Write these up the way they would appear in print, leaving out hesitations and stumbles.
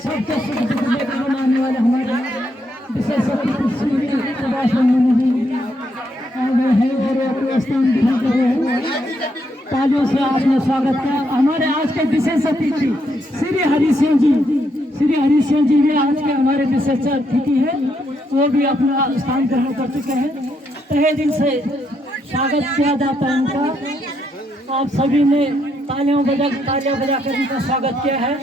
सबके सुख दुख में काम आने वाले हमारे विशेष श्री सुभाष बंधु जी और स्थान ग्रहण कर रहे हैं। तालियों से आपने स्वागत किया। हमारे आज के विशेष अतिथि श्री हरि सिंह जी, श्री हरि सिंह जी भी आज के हमारे विशेष अतिथि हैं। वो भी अपना स्थान ग्रहण कर चुके हैं। तहे दिल से स्वागत किया जाता है उनका। आप सभी ने तालियां बजाकर उनका स्वागत किया है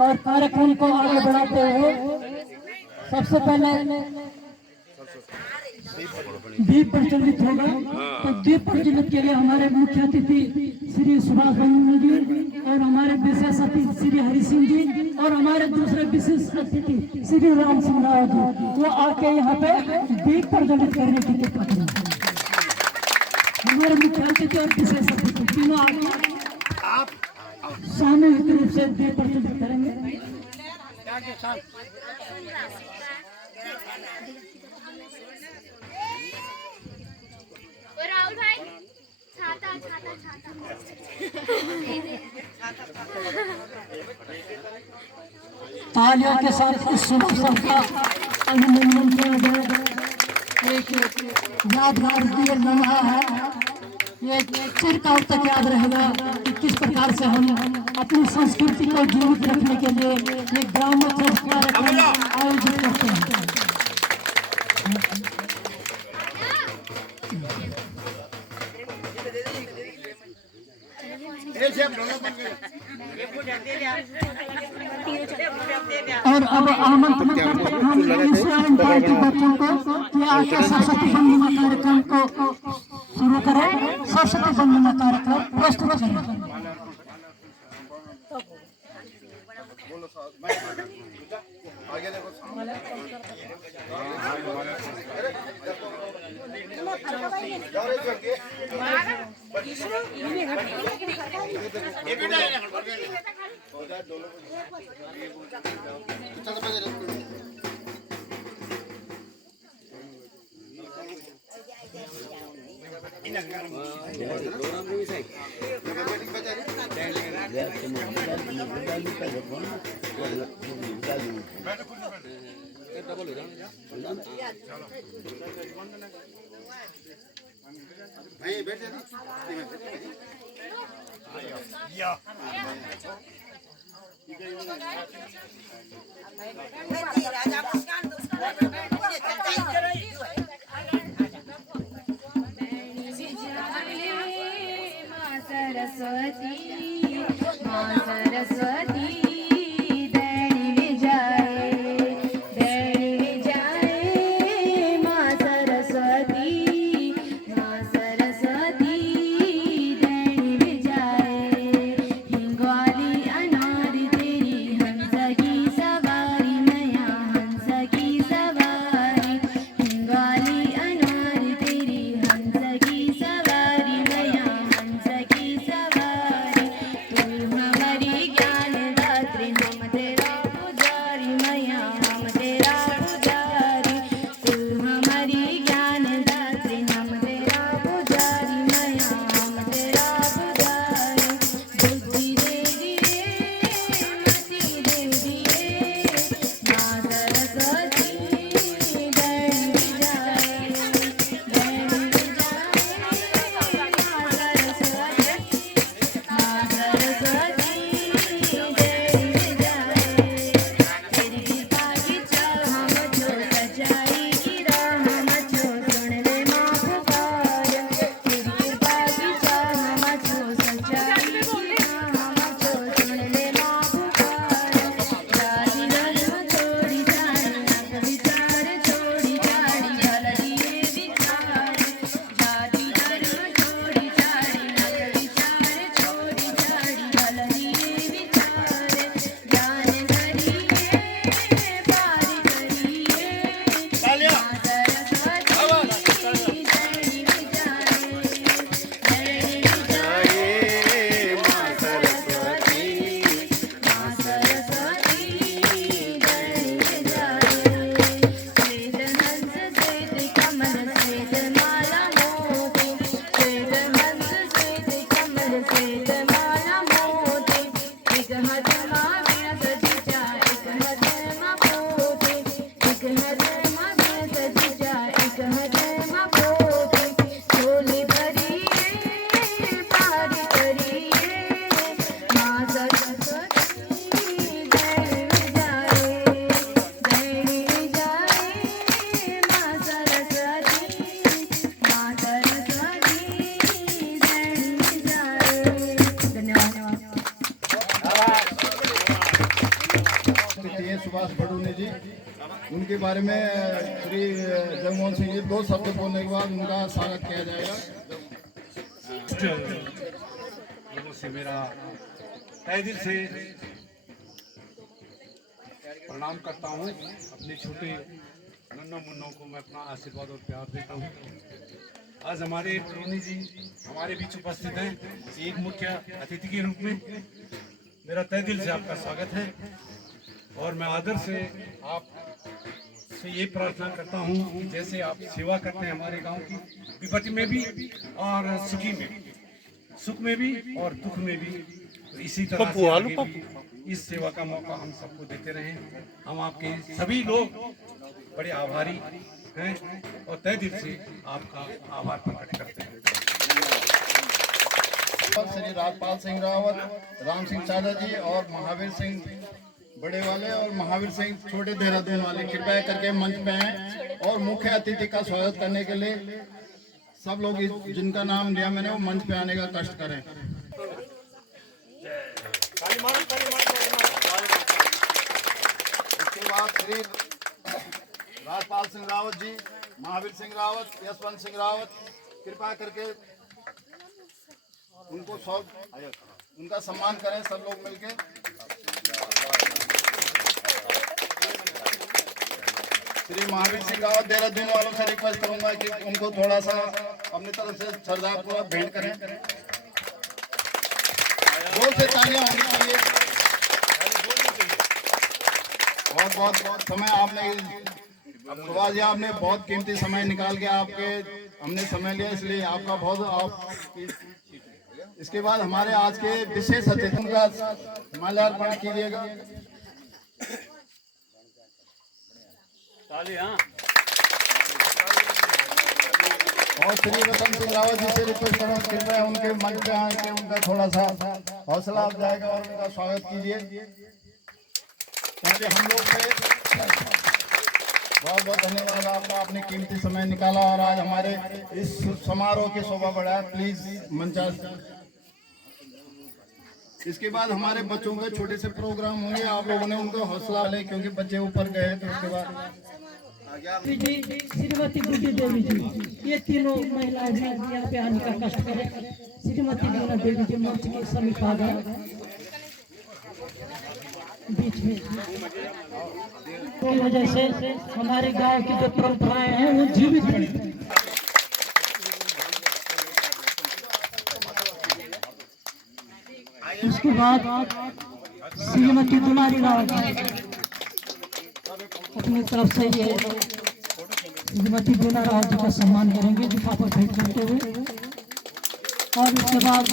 और कार्यक्रम को आगे बढ़ाते हुए सबसे पहले दीप प्रज्वलित होगा। तो दीप प्रज्वलित के लिए हमारे मुख्य अतिथि श्री सुभाष बंधु जी और हमारे विशेष अतिथि श्री हरि सिंह जी और हमारे दूसरे विशेष अतिथि श्री राम सिंह राव जी वो आके यहाँ पे दीप प्रज्वलित करने की कृपा करें। हमारे मुख्य अतिथि और विशेष अतिथि तीनों आके सामूहिक रूप से दीप प्रज्वलित करेंगे। राहुल भाई छाता छाता छाता तालियों के साथ इस शुभ अवसर का अभिनंदन किया जाए। एक यादगार दिए लम्हा है, ये चिरकाल तक याद रहेगा कि किस प्रकार से हम अपनी संस्कृति को जीवित रखने के लिए ये ग्रामोत्सव कार्यक्रम आयोजित करते हैं। और अब आमंत्रण करते हैं हम स्वयं पार्टी बच्चों को कि आके सरस्वती वंदना कार्यक्रम को शुरू करें। सरस्वती वंदना कार्यक्रम प्रस्तुत करें। माँ सरस्वती जी, उनके बारे में श्री जगमोहन सिंह जी 2 शब्द बोलने के बाद उनका स्वागत किया जाएगा। लोगों से मेरा तहे दिल से प्रणाम करता हूँ। अपने छोटे नन्नों मुन्नों को मैं अपना आशीर्वाद और प्यार देता हूँ। आज हमारे प्रोनी जी हमारे बीच उपस्थित हैं, एक मुख्य अतिथि के रूप में। मेरा तहे दिल से आपका स्वागत है और मैं आदर से आप से ये प्रार्थना करता हूँ, जैसे आप सेवा करते हैं हमारे गांव की, विपत्ति में भी और सुखी में भी, सुख में भी और दुख में भी, तो इसी तरह से आगे भी इस सेवा का मौका हम सबको देते रहें। हम आपके सभी लोग बड़े आभारी हैं और तहे दिल से आपका आभार प्रकट करते हैं। श्री राजपाल सिंह रावत, राम सिंह चाचा जी और महावीर सिंह बड़े वाले और महावीर सिंह छोटे देहरादून वाले कृपया करके मंच पे हैं और मुख्य अतिथि का स्वागत करने के लिए सब लोग जिनका नाम लिया मैंने वो मंच पे आने का कष्ट करें। इसके बाद श्री राजपाल सिंह रावत जी, महावीर सिंह रावत, यशवंत सिंह रावत, कृपया करके उनको उनका सम्मान करें सब लोग मिलके। श्री महावीर सिंह रावत देहरादून वालों से रिक्वेस्ट करूंगा कि उनको थोड़ा सा अपनी तरफ से श्रद्धापूर्वक भेंट करें। जोर से तालियां होनी चाहिए। बहुत बहुत समय आपने सुभाष जी, आपने बहुत कीमती समय निकाल के हमने समय लिया, इसलिए आपका बहुत इसके बाद हमारे आज के विशेष अतिथि का माल्यार्पण कीजिएगा। और श्री रतन सिंह रावत जी से रिक्वेस्ट करूँ कृपया उनके मंच पे आके उनका थोड़ा सा हौसला अफजाएगा और उनका स्वागत कीजिए, क्योंकि हम लोग से बहुत बहुत धन्यवाद आपका, आपने कीमती समय निकाला और आज हमारे इस समारोह की शोभा बढ़ाया। प्लीज मंचा। इसके बाद हमारे बच्चों के छोटे से प्रोग्राम होंगे, आप लोगों ने उनको हौसला ले, क्योंकि बच्चे ऊपर गए तो उसके बाद श्रीमती गुड्डी देवी जी, ये तीनों महिलाएं भी यहाँ पे आने का कष्ट करें। श्रीमती गुड्डी देवी जी मंच के समीप आ गए बीच में, तो वजह से हमारे गांव की जो परंपराएं हैं वो जीवित रही। उसके बाद श्रीमती दुलारी राव अपनी तरफ से ये श्रीमती दुलारी राव जी का सम्मान करेंगे लिफाफा भेंट करते हुए। और उसके बाद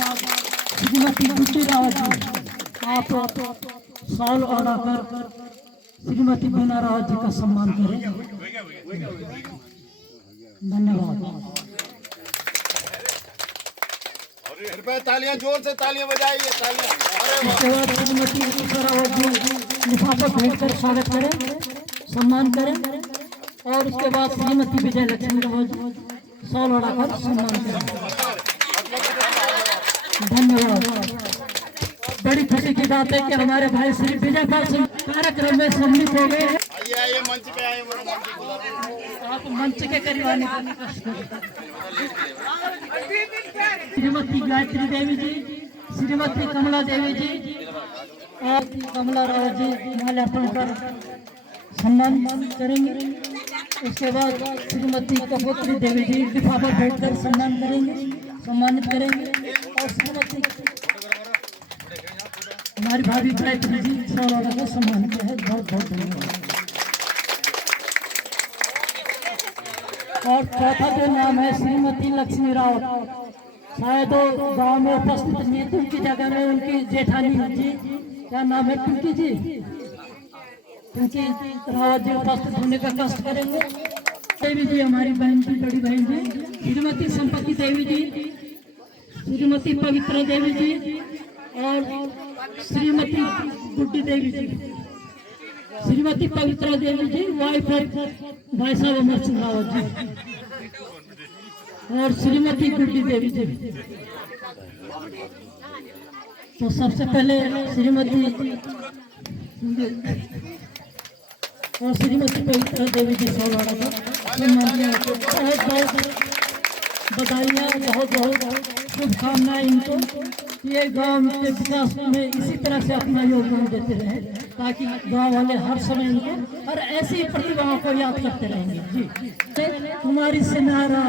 श्रीमती गुड्डी राव जी आप शॉल ओढ़ाकर श्रीमती बीना राव जी का सम्मान करें। धन्यवाद। कृपया तालियां, जोर से तालियां बजाइए, तालियां। इसके बाद श्रीमती उषा रावत जी लिफाफा भेंट कर स्वागत करें, सम्मान करें। और उसके बाद श्रीमती विजय लक्ष्मी रावत जी शॉल ओढ़ाकर सम्मान करें। धन्यवाद। बड़ी खुशी की बात है कि हमारे भाई श्री विजय पाल सिंह कार्यक्रम में सम्मिलित हो गए हैं। आइए मंच पे आइए, आप मंच के करीब आने का कष्ट करें। श्रीमती गायत्री देवी जी, श्रीमती कमला देवी जी और कमला राव जी माल्यार्पण कर सम्मान करेंगे। उसके बाद श्रीमती कपोत्री देवी जी लिफाफा भेंट कर सम्मान करेंगे, सम्मानित करेंगे। और श्रीमती हमारी भाभी गायत्री जी सौवाला का सम्मान किया है। बहुत बहुत धन्यवाद। और चौथा जो नाम है श्रीमती लक्ष्मी रावत, शायद वो गाँव में उपस्थित नहीं है, उनकी जगह में उनकी जेठानी जी, क्या नाम है, पिंकी जी, पिंकी रावत जी उपस्थित होने का कष्ट करेंगे। देवी जी हमारी बहन जी, बड़ी बहन जी, श्रीमती संपत्ति देवी जी, श्रीमती पवित्रा देवी जी और श्रीमती गुड्डी देवी जी, श्रीमती पवित्रा देवी जी वाइफ ऑफ भाई साहब अमर सिंह रावत जी और श्रीमती गुड्डी देवी जी। तो सबसे पहले श्रीमती और श्रीमती पवित्रा देवी जी सोलाड़ा को सम्मान किया। बहुत बहुत बधाइयाँ, बहुत बहुत शुभकामनाएं इनको। ये गांव के विकास में इसी तरह से अपना योगदान देते रहे, ताकि गांव वाले हर समय इनको और ऐसी प्रतिभाओं को याद करते रहेंगे। जी कुमारी सिन्यारा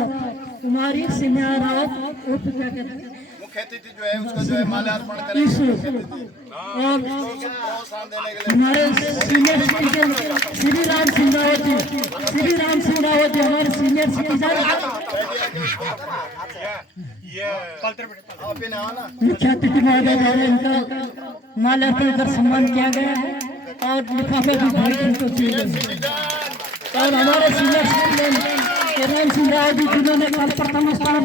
उर्फ क्या कहते हैं, मुख्य अतिथि जो है उसको जो है माल्यार्पण करेंगे और प्रोत्साहन देने के लिए हमारे सीनियर सिटीजन श्री राम सिंह रावत जी, हमारे सीनियर सिटीजन मुख्य अतिथि महोदय द्वारा इनका माल्यार्पण कर सम्मान किया गया है और लिफाफे भी भेंट इनको किए गए। और हमारे सीनियर सिटीजन राम सिंह रावत जी जिन्होंने कल प्रथम स्थान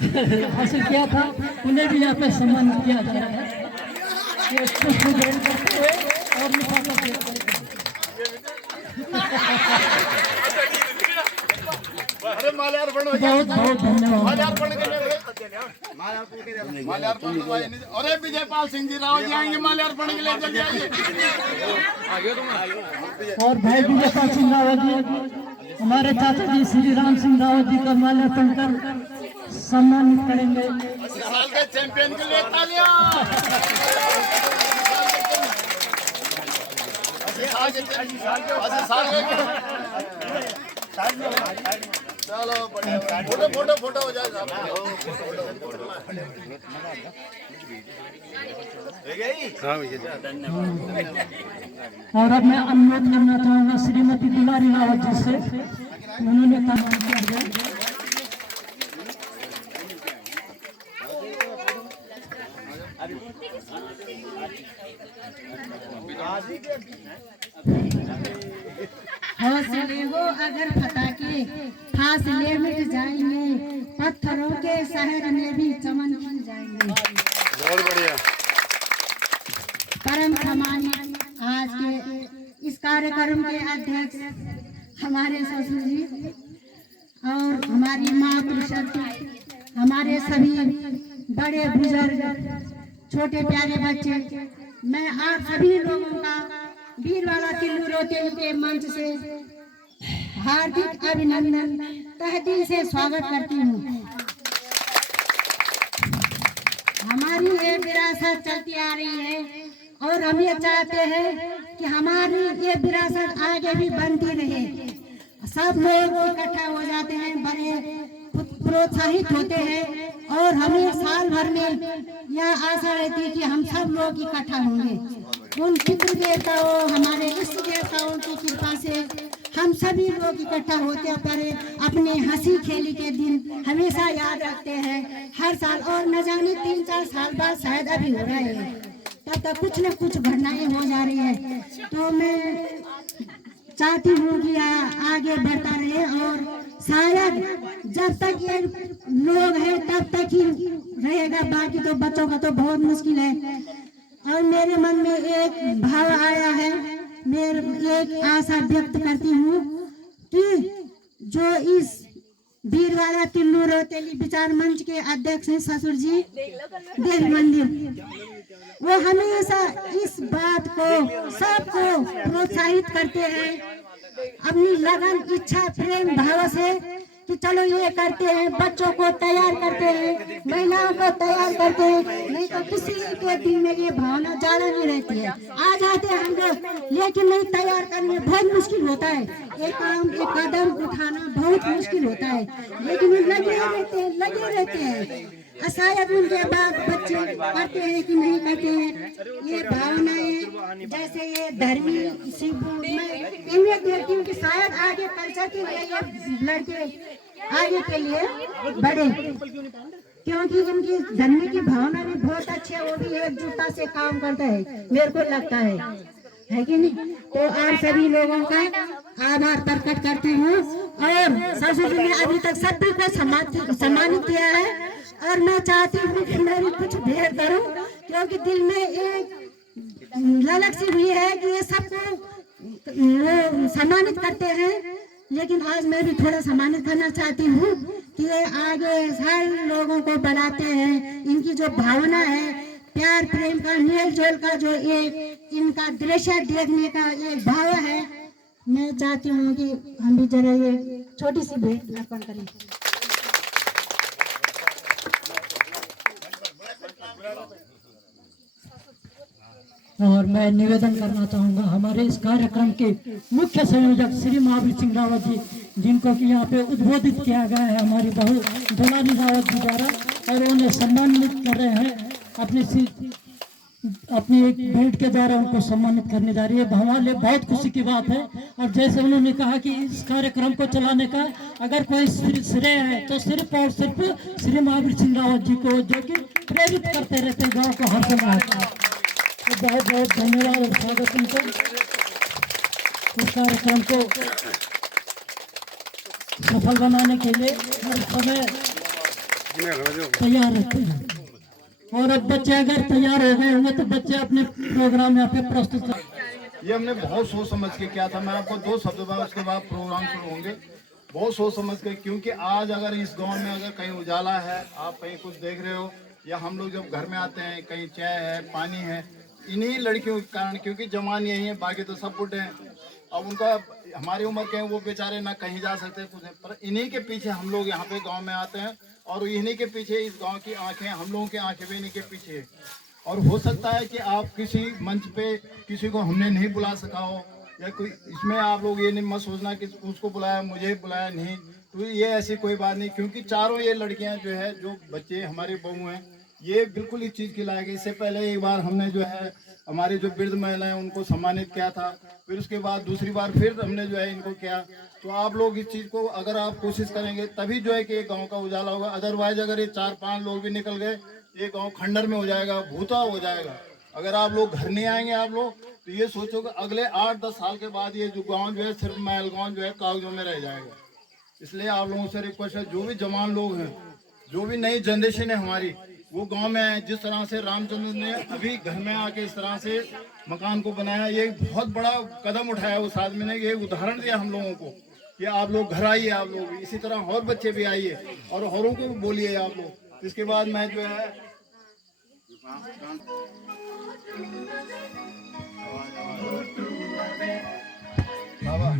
हासिल किया था, उन्हें भी यहाँ पे सम्मानित किया जा रहा है। ये पुष्प भेंट करते हुए और लिफाफा भेंट करते अरे माल्यार्पण हो बहुत बहुत धन्यवाद। माल्यार्पण के लिए माल्यार्पण अरे विजयपाल सिंह जी रावत जी आएंगे माल्यार्पण के लिए, जल्दी आइए। और भाई विजयपाल सिंह रावत जी हमारे चाचा जी श्री राम सिंह रावत जी का माल्यार्पण कर सम्मानित करेंगे। 80 साल के चैंपियन के लिए तालियां। 80 साल के चलो फोटो हो जाए साहब। और अब मैं अनुरोध करना चाहूँगा श्रीमती दुलारी रावत जी से, उन्होंने सम्मान किया गया। हौसले वो अगर फटाके फासले मिट जाएंगे, पत्थरों के शहर में भी चमन खिल जाएंगे। बहुत बढ़िया। परम सम्मानित आज के इस कार्यक्रम के अध्यक्ष हमारे ससुर जी और हमारी माँ शक्ति, हमारे सभी बड़े बुजुर्ग, छोटे प्यारे बच्चे, मैं आप सभी लोगों का बीरवाड़ा तिल्लू रोटेल के मंच से हार्दिक अभिनंदन तहे दिल से स्वागत करती हूँ। हमारी ये विरासत चलती आ रही है और हम ये चाहते हैं कि हमारी ये विरासत आगे भी बनती रहे। सब लोग इकट्ठा हो जाते हैं, बड़े प्रोत्साहित होते हैं और हमें साल भर में यह आशा रहती है कि हम सब लोग इकट्ठा होंगे। उन पितृ देवताओं, हमारे इष्ट देवताओं की कृपा से हम सभी लोग इकट्ठा होते पर अपने हंसी खेली के दिन हमेशा याद रखते हैं हर साल। और न जाने 3-4 साल बाद शायद अभी हो रहे हैं, तब तक कुछ न कुछ घटनाएं हो जा रही है। तो मैं चाहती हूँ कि आगे बढ़ता रहे और शायद जब तक ये लोग हैं तब तक ही रहेगा, बाकी तो बच्चों का तो बहुत मुश्किल है। और मेरे मन में एक भाव आया है, मैं एक आशा व्यक्त करती हूँ कि जो इस बीरवाड़ा तिल्लू रोटेली विचार मंच के अध्यक्ष हैं ससुर जी देवी मंदिर, वो हमेशा इस बात को सबको प्रोत्साहित करते हैं अपनी लगन, इच्छा, प्रेम भाव से कि चलो ये करते हैं, बच्चों को तैयार करते हैं, महिलाओं को तैयार करते हैं। नहीं तो किसी के दिल में ये भावना ज्यादा नहीं रहती है, आ जाते हैं हम लोग, लेकिन नहीं तैयार करने बहुत मुश्किल होता है। एक काम, एक कदम उठाना बहुत मुश्किल होता है, लेकिन लगे रहते हैं। शायद उनके बाद बच्चे करते हैं कि नहीं करते हैं। ये भावनाएं जैसे ये धर्मी इन्हें देखती हूँ कि शायद आगे कल्चर के लिए ये लड़के आगे के लिए बढ़े, क्योंकि इनकी धर्मी की भावना भी बहुत अच्छी है। वो भी एकजुटता से काम करता है, मेरे को लगता है कि नहीं। तो आप सभी लोगों का आभार प्रकट करती हूँ और ससुर जी ने अभी तक सभी को सम्मानित किया है और मैं चाहती हूँ कि मैं भी कुछ भेंट करूँ, क्योंकि दिल में एक ललक सी हुई है कि ये सबको सम्मानित करते हैं, लेकिन आज मैं भी थोड़ा सम्मानित करना चाहती हूँ कि ये आगे हर लोगों को बढ़ाते हैं। इनकी जो भावना है, प्यार प्रेम का, मेल जोल का जो एक इनका दृश्य देखने का एक भाव है, मैं चाहती हूँ कि हम भी जरा ये छोटी सी भेंट अर्पण करें। और मैं निवेदन करना चाहूँगा हमारे इस कार्यक्रम के मुख्य संयोजक श्री महावीर सिंह रावत जी, जिनको कि यहाँ पे उद्बोधित किया गया है हमारी बहू दुलानी रावत जी द्वारा, और उन्हें सम्मानित कर रहे हैं अपनी एक भेंट के द्वारा उनको सम्मानित करने जा रही है। हमारे लिए बहुत खुशी की बात है। और जैसे उन्होंने कहा कि इस कार्यक्रम को चलाने का अगर कोई श्रेय है तो सिर्फ और सिर्फ श्री महावीर सिंह रावत जी को, जो कि प्रेरित करते रहते हैं गाँव को हर समय। तो बहुत बहुत धन्यवाद और स्वागत उनको। इस कार्यक्रम को सफल बनाने के लिए हर समय तैयार रहते हैं। और अब बच्चे अगर तैयार हो गए होंगे तो बच्चे अपने प्रोग्राम यहाँ पे प्रस्तुत कर। ये हमने बहुत सोच समझ के किया था। मैं आपको 2 शब्दों में उसके बाद प्रोग्राम शुरू होंगे। बहुत सोच समझ के, क्योंकि आज अगर इस गांव में अगर कहीं उजाला है, आप कहीं कुछ देख रहे हो, या हम लोग जब घर में आते हैं कहीं चाय है, पानी है, इन्हीं लड़कियों के कारण, क्योंकि जवान यही है, बाकी तो सब बुढ़े हैं। अब उनका हमारी उम्र के हैं, वो बेचारे ना कहीं जा सकते कुछ नहीं, पर इन्हीं के पीछे हम लोग यहाँ पे गांव में आते हैं, और इन्हीं के पीछे इस गांव की आंखें, हम लोगों की आंखें भी इन्हीं के पीछे है। और हो सकता है कि आप किसी मंच पे किसी को हमने नहीं बुला सका हो, या कोई इसमें आप लोग ये नहीं मत सोचना कि उसको बुलाया मुझे बुलाया नहीं, तो ये ऐसी कोई बात नहीं। क्योंकि चारों ये लड़कियां जो है, जो बच्चे हमारे बहू हैं, ये बिल्कुल इस चीज़ की लायक है। इससे पहले एक बार हमने जो है हमारे जो वृद्ध महिलाएं उनको सम्मानित किया था, फिर उसके बाद दूसरी बार फिर हमने जो है इनको किया। तो आप लोग इस चीज़ को अगर आप कोशिश करेंगे तभी जो है कि एक गांव का उजाला होगा। अदरवाइज अगर ये 4-5 लोग भी निकल गए, ये गांव खंडर में हो जाएगा, भूता हो जाएगा। अगर आप लोग घर नहीं आएंगे आप लोग, तो ये सोचो कि अगले 8-10 साल के बाद ये जो गाँव जो है सिर्फ महल गाँव जो है कागजों में रह जाएगा। इसलिए आप लोगों से रिक्वेस्ट है, जो भी जवान लोग हैं, जो भी नई जनरेशन है हमारी, वो गांव में है। जिस तरह से रामचंद्र ने अभी घर में आके इस तरह से मकान को बनाया, ये बहुत बड़ा कदम उठाया उस आदमी ने। ये उदाहरण दिया हम लोगों को कि आप लोग घर आइए, आप लोग भी इसी तरह और बच्चे भी आइए और औरों को भी बोलिए आप लोग। इसके बाद मैं जो है बाबा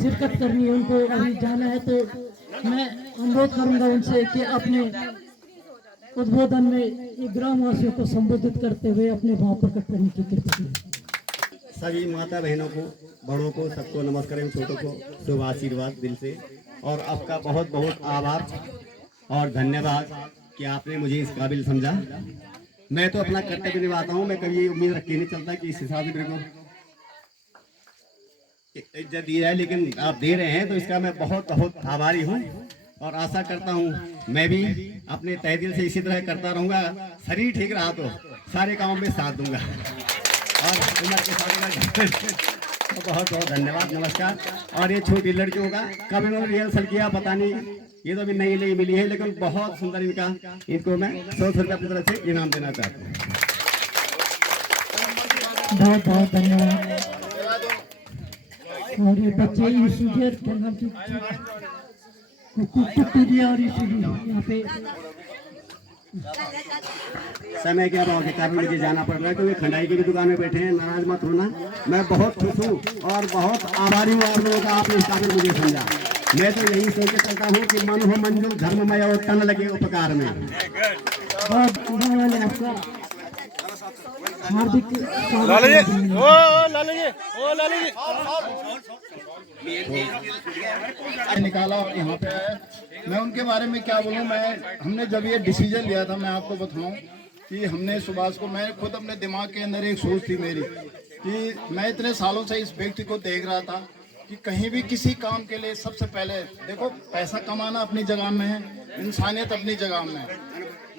शिरकत करनी है, उनको अभी जाना है, तो मैं अनुरोध करूंगा उनसे कि अपने उद्बोधन में ये ग्रामवासियों को संबोधित करते हुए अपने भाव प्रकट करने की कृपा करें। सभी माता बहनों को, बड़ों को, सबको नमस्कार एवं छोटों को शुभ आशीर्वाद दिल से, और आपका बहुत बहुत आभार और धन्यवाद कि आपने मुझे इस काबिल समझा। मैं तो अपना कर्तव्य निभाता हूँ, मैं कभी उम्मीद रख के नहीं चलता कि इस हिसाब से मेरे को इज्जत दी है, लेकिन आप दे रहे हैं तो इसका मैं बहुत बहुत आभारी हूँ और आशा करता हूँ मैं भी अपने तहे दिल से इसी तरह करता रहूँगा। शरीर ठीक रहा तो सारे कामों में साथ दूंगा और उम्र के साथ तो बहुत बहुत धन्यवाद, नमस्कार। और ये छोटी लड़कियों का कभी मैंने रिहर्सल किया पता नहीं, ये तो अभी नई नई मिली है, लेकिन बहुत सुंदर इनको मैं 100 रुपये अपनी तरफ से इनाम देना चाहता हूँ। बहुत बहुत धन्यवाद। और ये बच्चे ईश्वर क्या नाम की और यहाँ पे समय के अभाव के कारण मुझे जाना पड़ रहा है, क्योंकि खंडाई की भी दुकान में बैठे हैं, नाराज मत होना। मैं बहुत खुश हूँ और बहुत आभारी हूँ आप लोगों का, आपने इस काबिल मुझे समझा। मैं तो यही सोच के चलता हूँ कि मन हो मंजूर धर्ममय और तन लगे उपकार में। बहुत धन्यवाद आपका, हार्दिक निकाला और यहाँ पे आया। मैं उनके बारे में क्या बोलूँ, हमने जब ये डिसीजन लिया था, मैं आपको बताऊँ कि हमने सुभाष को, मैं खुद अपने दिमाग के अंदर एक सोच थी मेरी कि मैं इतने सालों से इस व्यक्ति को देख रहा था कि कहीं भी किसी काम के लिए सबसे पहले देखो, पैसा कमाना अपनी जगह में है, इंसानियत अपनी जगह में है।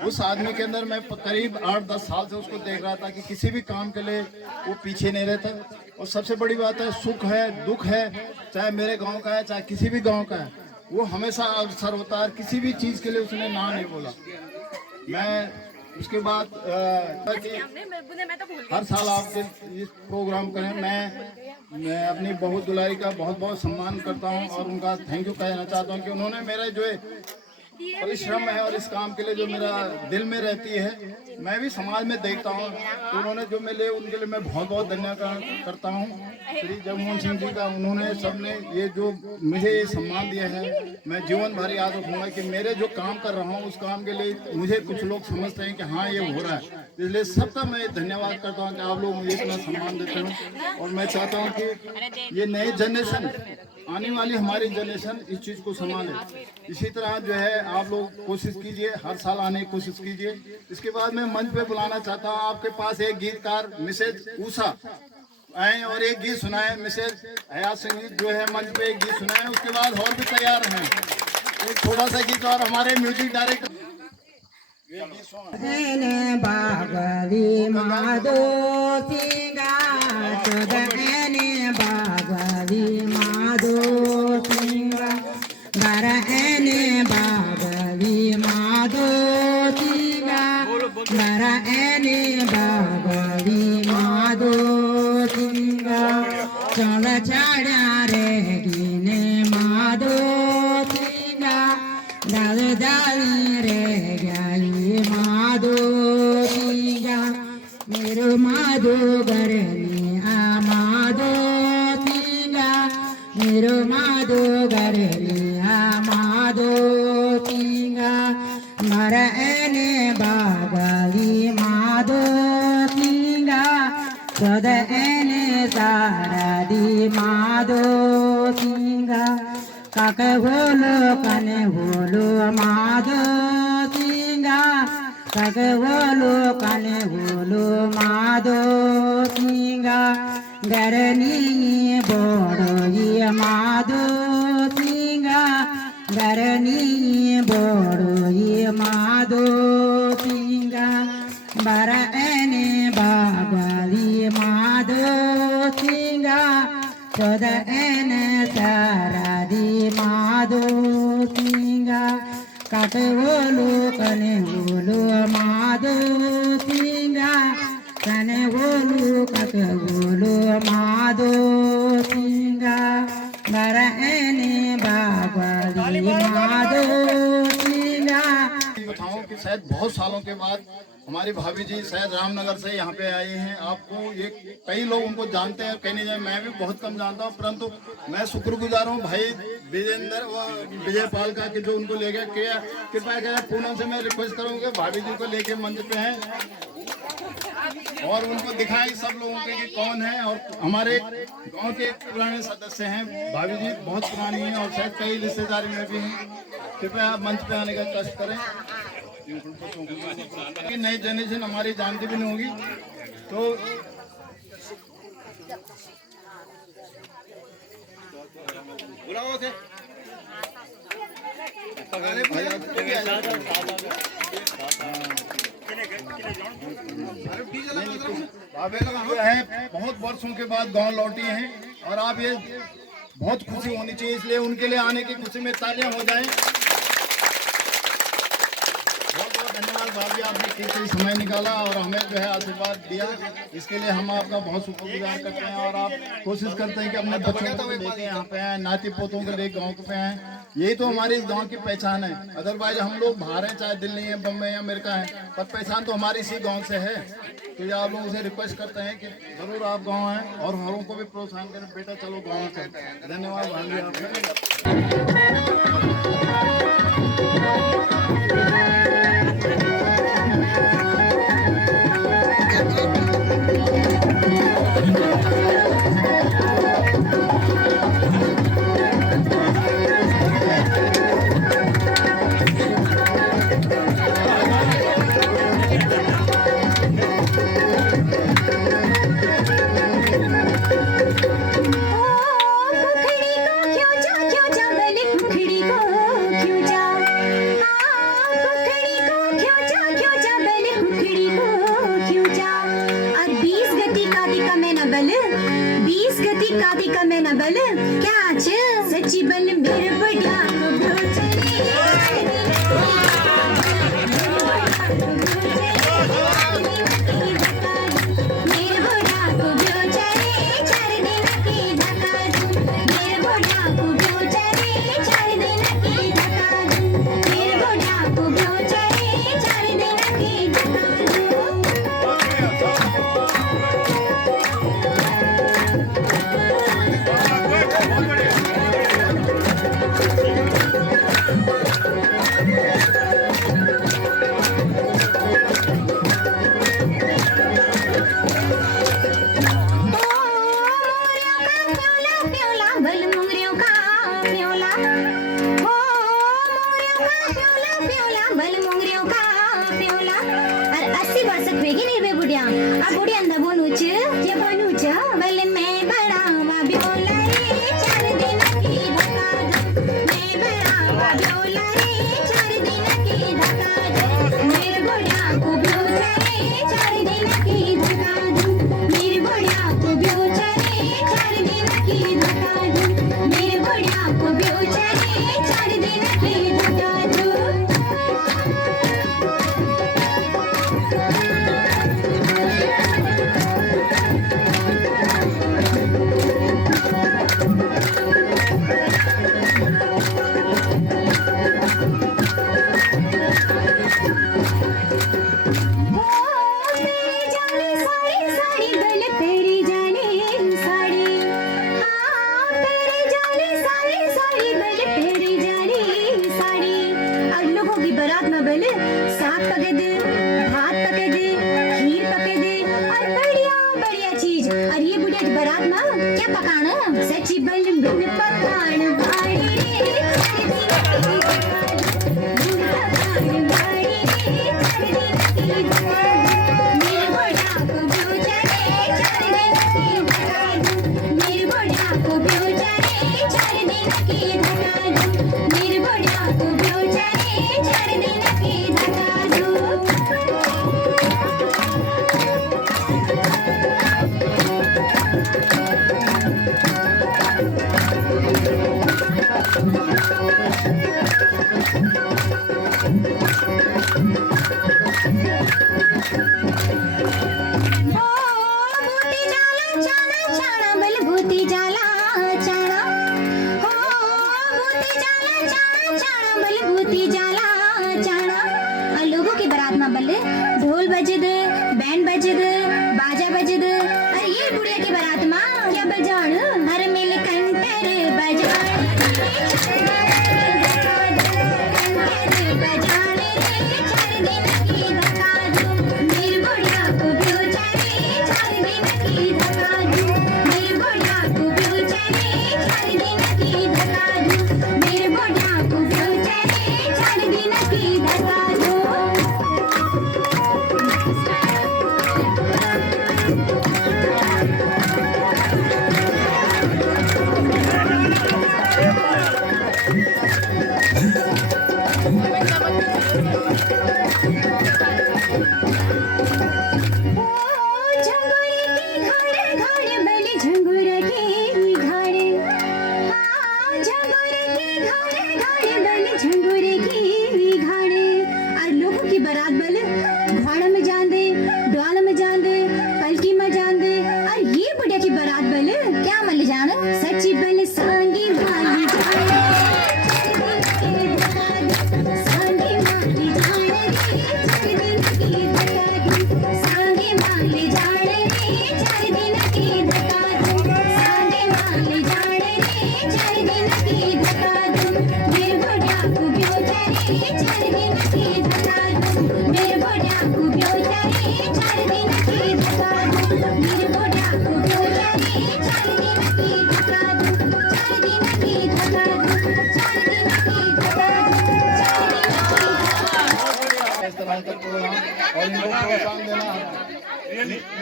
उस आदमी के अंदर मैं करीब 8-10 साल से उसको देख रहा था कि किसी भी काम के लिए वो पीछे नहीं रहता। और सबसे बड़ी बात है, सुख है दुख है, चाहे मेरे गांव का है चाहे किसी भी गांव का है, वो हमेशा अवसर होता है। किसी भी चीज़ के लिए उसने ना नहीं बोला। मैं उसके बाद हर साल आप इस प्रोग्राम करें, मैं अपनी बहुत दुलारी का बहुत बहुत सम्मान करता हूं और उनका थैंक यू कहना चाहता हूं कि उन्होंने मेरा जो परिश्रम है और इस काम के लिए जो मेरा दिल में रहती है, मैं भी समाज में देखता हूँ, तो उन्होंने जो मिले उनके लिए मैं बहुत बहुत धन्यवाद करता हूँ। श्री जगमोहन सिंह जी का, उन्होंने सबने ये जो मुझे ये सम्मान दिया है, मैं जीवन भर याद रखूँगा कि मेरे जो काम कर रहा हूँ उस काम के लिए मुझे कुछ लोग समझते हैं कि हाँ ये हो रहा है, इसलिए सबका मैं धन्यवाद करता हूँ कि आप लोग मुझे इतना सम्मान देते हैं। और मैं चाहता हूँ कि ये नई जनरेशन, आने वाली हमारी जनरेशन इस चीज़ को संभाले। इसी तरह जो है आप लोग कोशिश कीजिए, हर साल आने की कोशिश कीजिए। इसके बाद मैं मंच पे बुलाना चाहता हूँ, आपके पास एक गीतकार मिसेज उषा आए और एक गीत सुनाए। मिसेज हयात सिंह जो है मंच पे एक गीत सुनाए, उसके बाद और भी तैयार हैं एक छोटा सा गीत। और हमारे म्यूजिक डायरेक्टर बागली माधो सिंगा बागली माधो सिंगा बरहने बागली माधो सिंगा बरहने बागली माधो सिंगा चल छाड़ा रे गिने माधो सिंगा डाल डाली रे गाई माधो सिंगा मेरो माधो गरनी आ माधो मेरो मादो गरेलिया मादो तिंगा मरा एने बागली मादो तिंगा सद एने सारदी मादो तिंगा काके बोलो कने बोलो मादो तिंगा काके बोलो कने बोलो मादो तिंगा गरनी बोड़ोई मादो तिंगा गरनी बोड़ोई मादो तिंगा बरा एने बागली मादो तिंगा सद एने सारदी मादो तिंगा काके बोलो कने बोलो मादो तिंगा कने बोलो काके बोलो मादो तिंगा बरा एने बागली मादो तिंगा। बताऊं कि शायद बहुत सालों के बाद हमारी भाभी जी शायद रामनगर से यहाँ पे आई हैं। आपको ये कई लोग उनको जानते हैं, कहने जाए मैं भी बहुत कम जानता हूँ, परंतु मैं शुक्रगुजार हूँ भाई विजेंद्र व विजयपाल का कि जो उनको ले गया किया। कृपया कर पूनम से मैं रिक्वेस्ट करूँगा भाभी जी को लेके मंच पे हैं और उनको दिखाएं सब लोगों के कि कौन है। और हमारे गांव के पुराने सदस्य हैं, भाभी जी बहुत पुरानी हैं और शायद कई रिश्तेदारी में भी हैं। कृपया आप मंच पे आने का कष्ट करें। नई जनरेशन हमारी जानती भी नहीं होगी तो बहुत वर्षों के बाद गांव लौटी हैं और आप ये बहुत खुशी होनी चाहिए, इसलिए उनके लिए आने की खुशी में तालियां हो जाएं। बहुत बहुत धन्यवाद भाभी, आपने किसी समय निकाला और हमें जो है आशीर्वाद दिया, इसके लिए हम आपका बहुत शुक्रगुजार करते हैं। और आप कोशिश करते हैं कि अपने बच्चों को लेके यहाँ पे आए, नाती पोतों को लेके गाँव पे आए। यही तो हमारे इस गांव की पहचान है। अदरवाइज हम लोग बाहर हैं, चाहे दिल्ली है, बम्बई या अमेरिका है, पर पहचान तो हमारी इसी गांव से है। तो ये आप लोगों से रिक्वेस्ट करते हैं कि जरूर आप गांव आएँ और औरों को भी प्रोत्साहन करें, बेटा चलो गांव चलते हैं। धन्यवाद भाभी आपसे। सच्ची बल मेरे बढ़िया क्या पकाना सच्ची बल बिन पकान भाड़ी ढोल बजद बैंड बजद बाजा बजद अरे ये बुढ़िया की बारात माँ क्या बजान हर मिल कंटर बजान सच्ची बल सांगी वाली सांगी माली जाने सांगी माली जाने चार दिन की धका सांगी माली जाने चार दिन की धका मेरे बुढ़िया को ब्योचारी चार दिन की धका मेरे बुढ़िया को ब्योचारी चार दिन की धका मेरे बुढ़िया को ब्योचारी चार दिन इस्तेमाल करते हुए और इनको प्रोत्साहन देना है।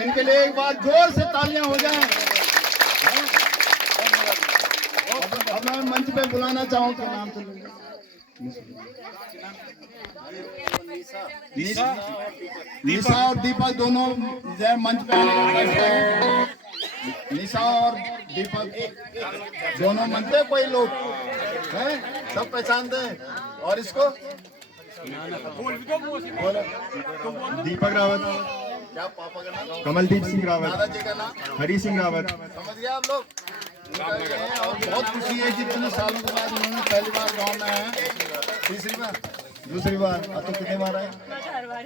इनके लिए एक बार जोर से तालियां हो जाएं। अब मैं मंच पे बुलाना चाहूँ तो नाम से निशा और दीपक दोनों जय मंच पे निशा और दीपक दोनों मंच पे कोई लोग हैं सब पहचानते हैं और इसको दीपक रावत, क्या पापा का नाम कमलदीप सिंह रावत, दादाजी का नाम हरी सिंह रावत। समझ गए आप लोग। और बहुत खुशी है कि इतने सालों के बाद उन्होंने पहली बार गांव में आए। तीसरी बार दूसरी बार अब तो कितने बार आए हर बार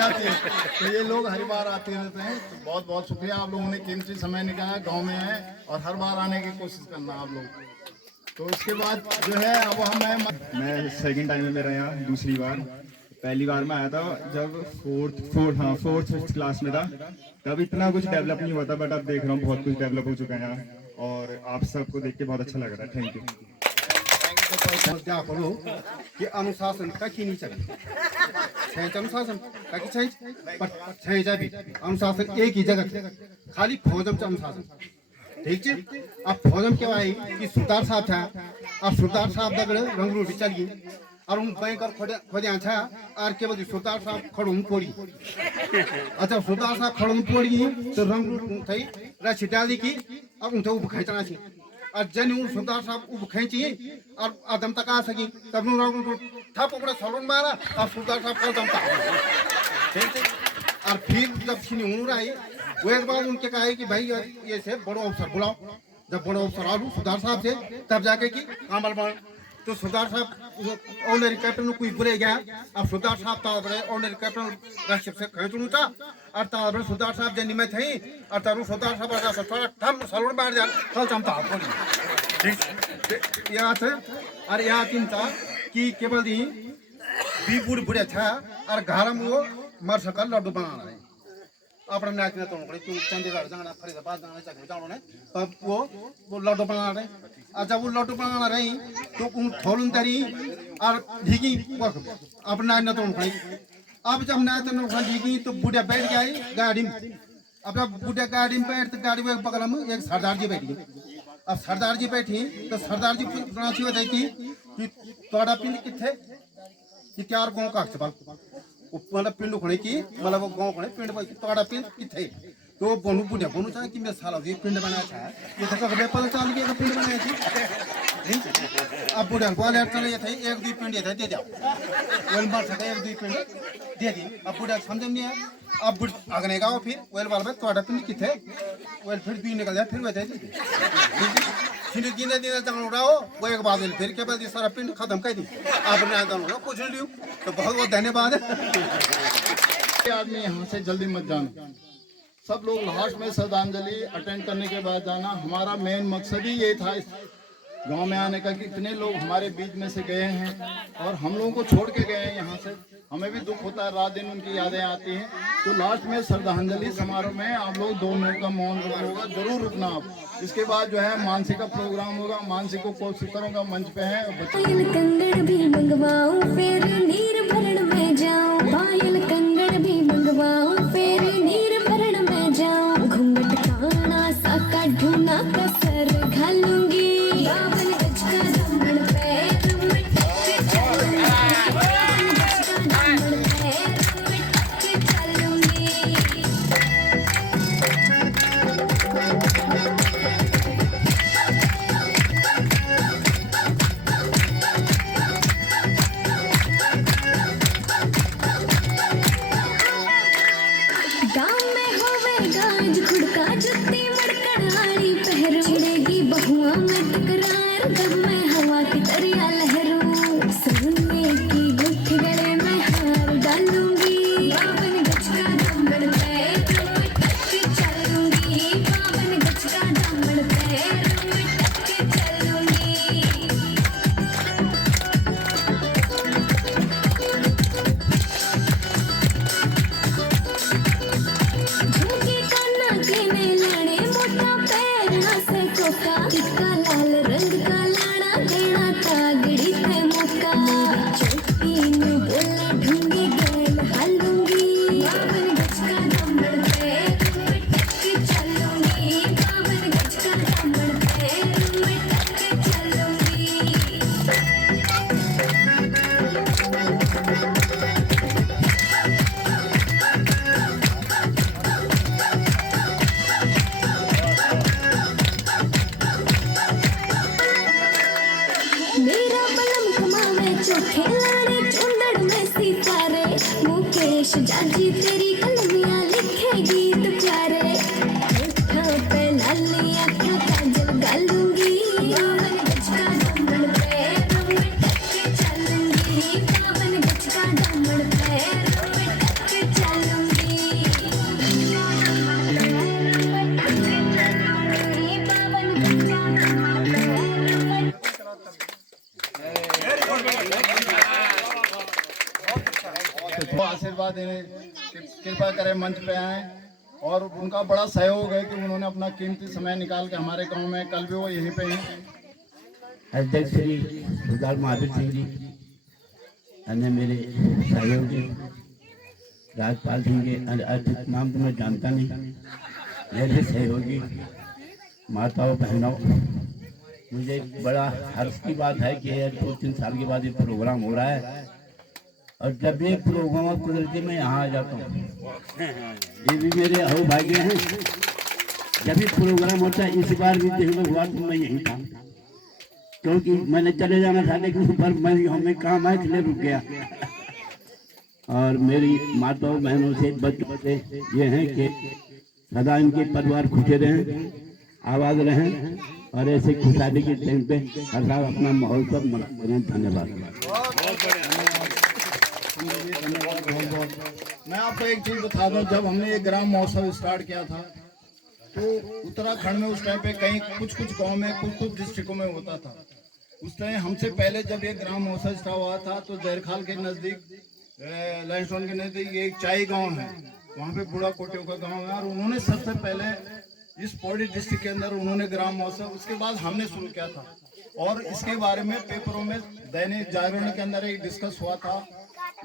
आते हैं। तो ये लोग हर बार आते रहते हैं। तो बहुत बहुत शुक्रिया आप लोगों ने कीमती समय निकाला गांव में आए और हर बार आने की कोशिश करना आप लोग। तो उसके बाद जो है अब मैं सेकंड टाइम है मेरा यहाँ, दूसरी बार। पहली बार मैं आया था जब फोर्थ क्लास में था, तब इतना कुछ डेवलप नहीं हुआ था, बट अब देख रहा हूँ बहुत कुछ डेवलप हो चुका है यहाँ और आप सबको देख के बहुत अच्छा लग रहा है। Thank you. क्या करो कि अनुशासन का की नहीं चले अनुशासन का की चाहिए पर भी अनुशासन एक ही जगह खाली फौजम से अनुशासन ठीक है। अब फौजम के भाई कि सुतार साहब था और सुतार साहब दगड़ रंगरू भी चलिए और उन बैंकर खोदिया था और के बाद सुतार साहब खड़ूम पोड़ी अच्छा सुतार साहब खड़ूम पोड़ी तो रंगरू थई रची डाली की अब उनसे उब खैचना छी और जन उन सुतार साहब उब खैची और आदम तक आ सकी तब नु रंगरू था पकड़ा सलोन मारा और सुतार साहब कल दम तक ठीक है। और फिर जब छिनी उन आई वो एक बार उनके कहा कि भाई ये से बड़ो अफसर बुलाओ। जब बड़ो अफसर आलू सुधार साहब से तब जाके कि कामल बन तो सुधार साहब ऑनरी कैप्टन कोई बुले गया अब सुधार साहब ताबरे ऑनरी कैप्टन राष्ट्र से कहतुनु था और ताबरे सुधार साहब जे निमे थई और तारु सुधार साहब राजा थोड़ा थम सलोन बाहर जा कल चमता पड़ी ठीक याद है। और याद चिंता कि केवल दी भी बुढ़ बुढ़े था और घर में वो मर सकल लड्डू बना रहे अपना मैच में तो क्यों चंडीगढ़ जाना फरीदाबाद जाना चाहिए जाना है तब वो लड्डू बना रहे अच्छा वो लड्डू बना रही तो उन थोड़न तरी और भीगी अपना न तो अब जब ना तो भीगी तो बुढ़िया बैठ गई गाड़ी में अब बुढ़िया गाड़ी में बैठ गाड़ी में बगल में एक सरदार जी बैठ गए अब सरदार जी बैठी तो सरदार जी पूछी बताई कि तोड़ा पिंड किथे कि क्या गाँव का मतलब पिंड उखड़े की मतलब वो गाँव खड़े पिंड तोड़ा पिंड किथे तो बोनू बुढ़िया बोनू चाहे कि मैं साला ये पिंड बनाया था ये तो कभी पता चल गया पिंड बनाया थी अब बुढ़िया ग्वालियर चले थे एक दो पिंड था दे जाओ वेल मार सके एक दो पिंड दे दी अब बुढ़िया समझ नहीं है अब अगने गाँव फिर वेल बाल में तोड़ा पिंड किथे वेल फिर भी निकल जाए फिर वैसे फिर गिने दिन जानो रहो वो एक बात फिर के बाद ये सारा पिंड खत्म कर दी आपने जानो कुछ नहीं लियो तो बहुत बहुत धन्यवाद है आदमी यहाँ से जल्दी मत जाना सब लोग लास्ट में श्रद्धांजलि अटेंड करने के बाद जाना हमारा मेन मकसद ही ये था इस गांव में आने का कि इतने लोग हमारे बीच में से गए हैं और हम लोगों को छोड़ के गए हैं यहाँ से हमें भी दुख होता है रात दिन उनकी यादें आती हैं तो लास्ट में श्रद्धांजलि समारोह में आप लोग 2 मिनट का मौन होगा जरूर रुकना आप इसके बाद जो है मानसी का प्रोग्राम होगा मानसी को कोशिशों का मंच पे है कंगड़ भी मंगवाऊं फिर नीर भरण में जाऊं पायल कंगड़ भी मंगवाऊं फिर नीर भरण में जाऊं घूंघट काना साका ढूंढा कसर घालूंगी बावन गज का दामन पैर में टक चलूंगी बावन गज का दामन पैर में टक चलूंगी गाँव में होवे गाज खुड़का जुत्ती मड़कड़ाड़ी पहर उड़ेगी बहुआ में टकरार जब मैं हवा की दरिया लहरूं सोने की गुठ गले में हार डालूंगी बावन गज का दामन पैर में टक चलूंगी बावन गज का दामन पैर में टक चलूंगी झुमके काना केने लाने मोटा पैर से कोका टिक्का लाल रंग का लाना देना तागड़ी थे मौका मेरी चोटी नु बोला ढूंढे गैल हालूंगी बावन गज का दामन पैर में टक चलूंगी बावन गज का दामन पैर में टक चलूंगी मेरा बलम कमावे चोखे लाड़े चुंदड़ में सितारे मुकेश जाजी तेरी कलमियां लिखे गीत प्यारे होठों पे लाली आँखें काजल गालूंगी बावन गज का दामन पैर में टक चलूंगी बावन गज का दामन पैर में टक चलूंगी बावन गज का दामन पैर तो आशीर्वाद देने कृपा करें मंच पे आए और उनका बड़ा सहयोग है कि उन्होंने अपना कीमती समय निकाल के हमारे गांव में कल भी वो यहीं पे हैं अध्यक्ष श्री सरदार महावीर सिंह जी अन्य मेरे सहयोगी राजपाल सिंह के अध्यक्ष नाम तो मैं जानता नहीं मेरे सहयोगी माताओं बहनों मुझे बड़ा हर्ष की बात है कि 2-3 साल के बाद ये प्रोग्राम हो रहा है और जब ये प्रोग्राम कुदरती मैं यहाँ आ जाता हूँ ये भी मेरे अहोभाग्य हैं जब भी प्रोग्राम होता है इस बार भी देखो हुआ तो मैं यहीं था क्योंकि मैंने चले जाना था लेकिन पर मैं हमें काम आया इसलिए रुक गया और मेरी माताओं बहनों से बच्चों से ये हैं कि सदा इनके परिवार खुशे रहें आबाद रहें और ऐसे खुशहाली के टाइम पे हर साल अपना महोत्सव मनाते रहें धन्यवाद मैं आपको एक चीज बता दूं जब हमने ये ग्राम महोत्सव स्टार्ट किया था तो उत्तराखंड में उस टाइम पे कहीं कुछ गांव में कुछ डिस्ट्रिक्टों में होता था उस टाइम हमसे पहले जब ये ग्राम महोत्सव स्टार्ट हुआ था तो जयरखाल के नज़दीक लैंडस्टोन के नज़दीक एक चाई गांव है वहाँ पे बूढ़ा कोटियों का गांव है और उन्होंने सबसे पहले इस पौड़ी डिस्ट्रिक्ट के अंदर उन्होंने ग्राम महोत्सव, उसके बाद हमने शुरू किया था और इसके बारे में पेपरों में दैनिक जागरण के अंदर एक डिस्कस हुआ था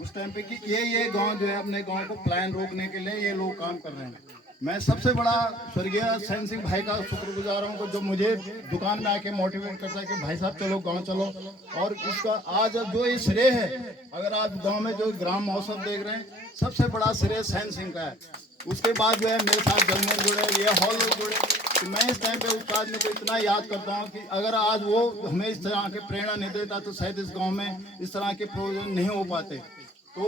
उस टाइम पे कि ये गांव जो है अपने गांव को प्लान रोकने के लिए ये लोग काम कर रहे हैं। मैं सबसे बड़ा स्वर्गीय सैन सिंह भाई का शुक्रगुजार हूँ जो मुझे दुकान में आके मोटिवेट करता है कि भाई साहब चलो गांव चलो। और इसका आज जो ये श्रेय है, अगर आप गांव में जो ग्राम महोत्सव देख रहे हैं, सबसे बड़ा श्रेय सैन सिंह का है। उसके बाद जो है मेरे साथ जलमन जुड़े, ये हॉल लोग जुड़े। तो मैं इस टाइम पे उस्ताद ने को इतना याद करता हूँ कि अगर आज वो हमें इस तरह के प्रेरणा नहीं देता तो शायद इस गाँव में इस तरह के प्रोविजन नहीं हो पाते। तो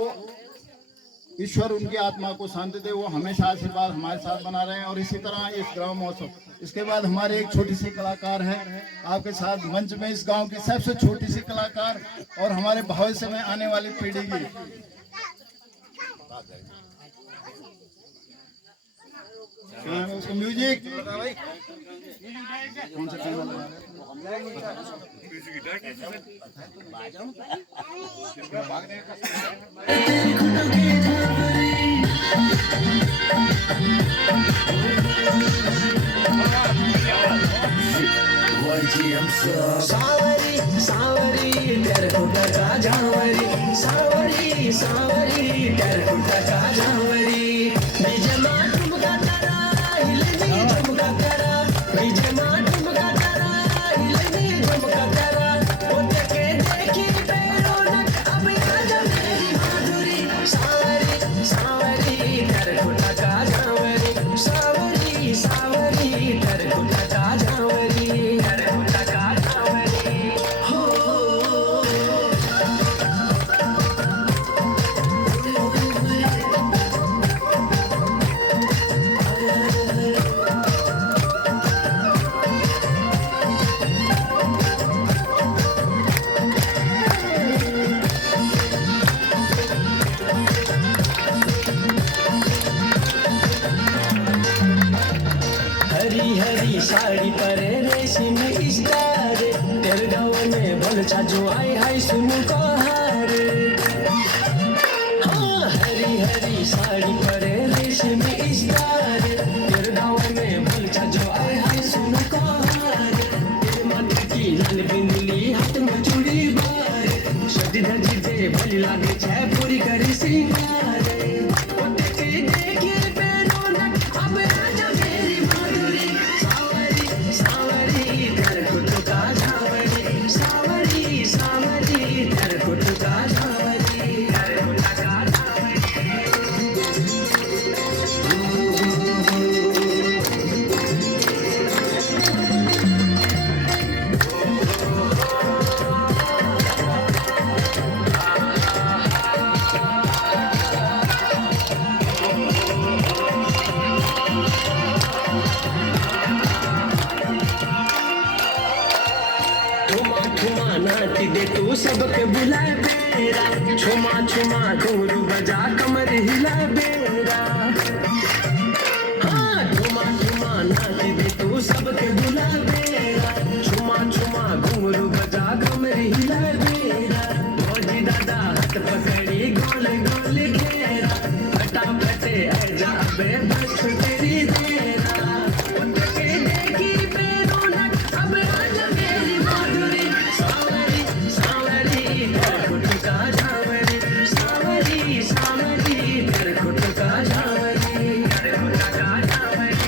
ईश्वर उनकी आत्मा को शांति दे, वो हमेशा आशीर्वाद हमारे साथ बना रहे हैं। और इसी तरह इस ग्राम महोत्सव, इसके बाद हमारे एक छोटी सी कलाकार है आपके साथ मंच में, इस गांव की सबसे छोटी सी कलाकार और हमारे भविष्य में आने वाली पीढ़ी की उसको म्यूजिक कौन सा चैनल सावरी सावरी टेरकोटा का झावरी, सावरी सावरी टेरकोटा का झावरी, निजमा ठुमका तारा हिलनी झुमका तारा, निजमा ठुमका तारा हिलनी झुमका तारा, वो देखे देखी बेरोनक अब आजा मेरी माधुरी, सावरी सावरी टेरकोटा का झावरी, सावरी सावरी टेरकोटा का झावरी, टेरकोटा का झावरी हो। हरी हरी साड़ी परे रेशम स्टार, तेरे गाँव में भल छाजो आई हाय सुनु को हार। हाँ हरी हरी साड़ी परे रेशम स्टार, तेरे गाँव में भल छाजो आई हाय सुनु को हार। तेरे माथे की लाल बिंदली हाथ में चूड़ी बार, सजी धजी दे भली लागे छे पूरी करी सिंगार। वो देखे देखे बेरोनक अब आजा मेरी माधुरी, सावरी सावरी टेरकोटा का झावरी, सावरी सावरी टेरकोटा का झावरी, टेरकोटा का झावरी। ठुमा ठुमा नाच दे तू सबके बुला बेरा, छुमा छुमा घुंघरू बजा कमर हिला बेरा। हाँ ठुमा ठुमा नाच दे तू सबके बुला बेरा, छुमा छुमा घुंघरू बजा कमर हिला बेरा। भौजी दादा हाथ पकड़ी गोल गोल घेरा, फटाफटे आजा बे बस तेरी देरा। उनके देखी बेरोनक अब आजा मेरी माधुरी, सावरी सावरी टेरकोटा का झावरी, सावरी सावरी टेरकोटा का झावरी, टेरकोटा का झावरी।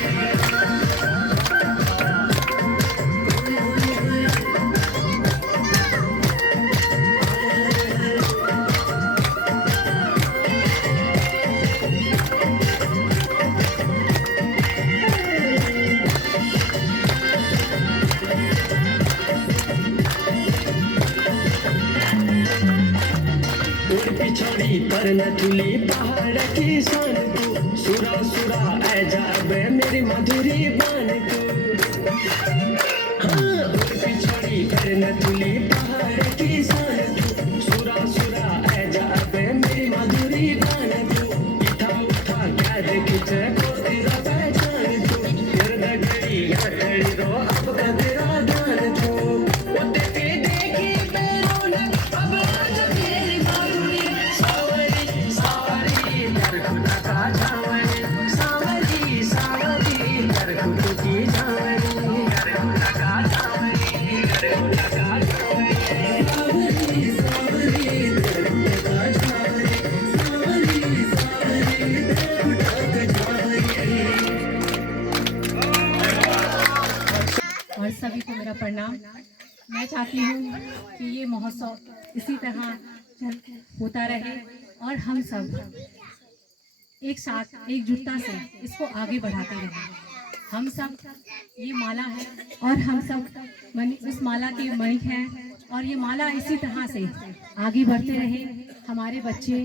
पिछड़ी पर न तुली पहाड़ की शान तू, सुरा सुरा ऐजा बे मेरी माधुरी बान तू। हाँ पिछड़ी पर न तुली पहाड़ की शान तू, सुरा सुरा ऐजा बे मेरी माधुरी बान तू। इठा उठा क्या देखी को तेरा पहचान तू, तेरा घड़ी या घड़ी रो अब का तेरा दान तू। वो देखे देखी बेरोनक अब आजा मेरी माधुरी, सावरी सावरी टेरकोटा का झावरी, सभी को मेरा प्रणाम। मैं चाहती हूँ कि ये महोत्सव इसी तरह होता रहे और हम सब एक साथ एकजुटता से इसको आगे बढ़ाते रहें। हम सब ये माला है और हम सब इस माला के मणि हैं और ये माला इसी तरह से आगे बढ़ते रहे। हमारे बच्चे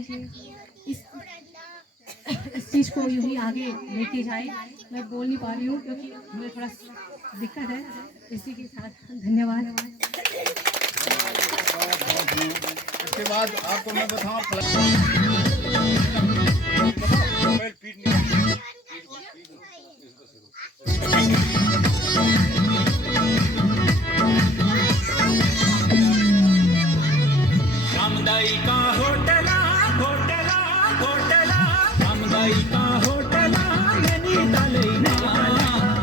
इस चीज़ को यूं ही आगे लेके जाए। मैं बोल नहीं पा रही हूँ क्योंकि मुझे थोड़ा दिक्कत है। इसी के साथ धन्यवाद। इसके बाद आपको मैं बताऊँ रामदाई का होटला होटला होटला रामदाई का होटला नैनीतालैना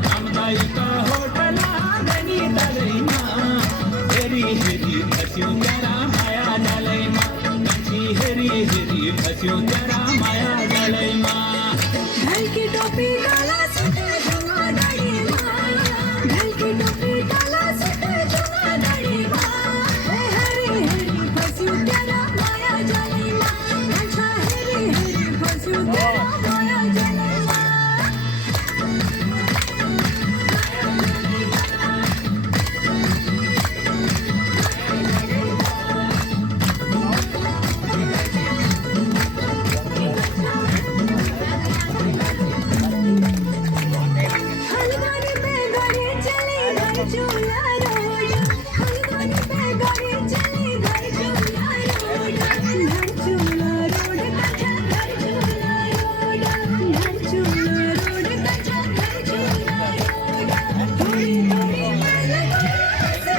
रामदाई का होटला नैनीतालैना हेरी हेरी फस्यो तेरा माया डालैमा कंची हेरी हेरी फस्यो तेरा माया डालैमा ढल की टोपी काला सुटे जमा डाड़ी माँ ढल की टोपी काला सुटे जमा डाड़ी माँ हेरी हेरी फस्यो तेरा माया डालैमा कंचा हेरी हेरी फस्यो तेरा माया डालैमा हलवानी पे गाड़ी चली घर चूल्हा रोड हलवानी पे गाड़ी चली घर चूल्हा रोड घर चूल्हा रोड कच्चा घर चूल्हा रोड घर चूल्हा रोड कच्चा घर चूल्हा रोड थोड़ी थोड़ी मैं लगा से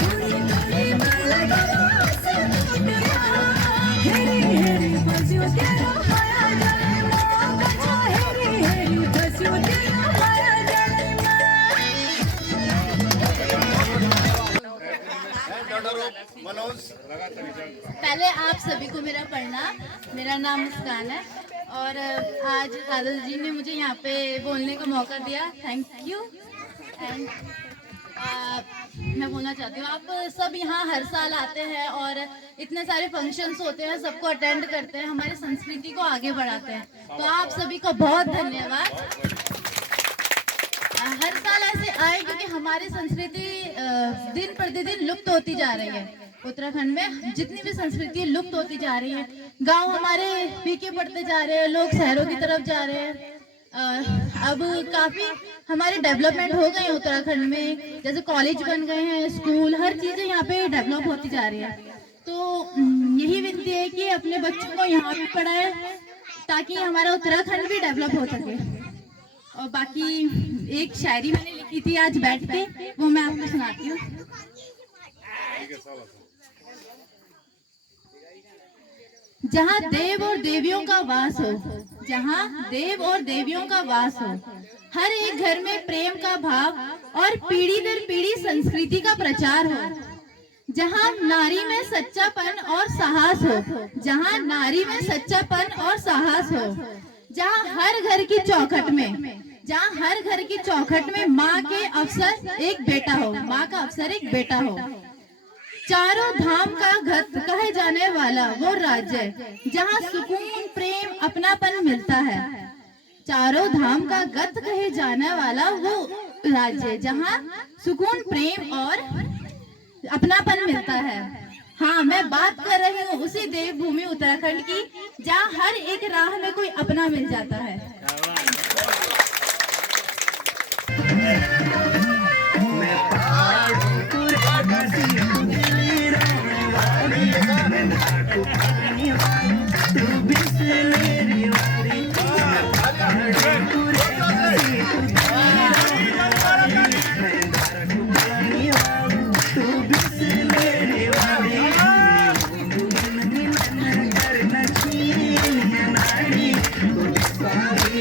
थोड़ी थोड़ी मैं लगा से हेरी हेरी फस्यो तेरा माया डालैमा कच्चा हेरी हेरी फस्यो तेरा माया डालैमा पहले आप सभी को मेरा प्रणाम। मेरा नाम मुस्कान है और आज दादा जी ने मुझे यहाँ पे बोलने का मौका दिया। Thank you. एंड मैं बोलना चाहती हूँ आप सब यहाँ हर साल आते हैं और इतने सारे फंक्शंस होते हैं, सबको अटेंड करते हैं, हमारी संस्कृति को आगे बढ़ाते हैं। तो आप सभी का बहुत धन्यवाद। हर साल ऐसे आए क्योंकि हमारी संस्कृति दिन प्रतिदिन लुप्त होती जा रही है। उत्तराखंड में जितनी भी संस्कृति लुप्त होती जा रही है। गांव हमारे फीके पड़ते जा रहे हैं, लोग शहरों की तरफ जा रहे हैं। अब काफी हमारे डेवलपमेंट हो गए हैं उत्तराखंड में, जैसे कॉलेज बन गए हैं, स्कूल, हर चीजें यहाँ पे डेवलप होती जा रही है। तो यही विनती है कि अपने बच्चों को यहाँ पे पढ़ाए ताकि हमारा उत्तराखंड भी डेवलप हो सके। और बाकी एक शायरी मैंने लिखी थी आज बैठ के, वो मैं आपको सुनाती हूँ। जहाँ देव और देवियों का वास हो, जहाँ देव और देवियों का वास हो, हर एक घर में प्रेम का भाव और पीढ़ी दर पीढ़ी संस्कृति का प्रचार हो, जहाँ नारी में सच्चापन और साहस हो, जहाँ नारी में सच्चापन और साहस हो, जहाँ हर घर की चौखट में, जहाँ हर घर की चौखट में माँ के अवसर एक बेटा हो, माँ का अवसर एक बेटा हो। चारों धाम का गत कहे जाने वाला वो राज्य जहाँ सुकून प्रेम अपनापन मिलता है। चारों धाम का गत कहे जाने वाला वो राज्य जहाँ सुकून प्रेम और अपनापन मिलता है। हाँ, मैं बात कर रही हूँ उसी देवभूमि उत्तराखंड की जहाँ हर एक राह में कोई अपना मिल जाता है। Sorry.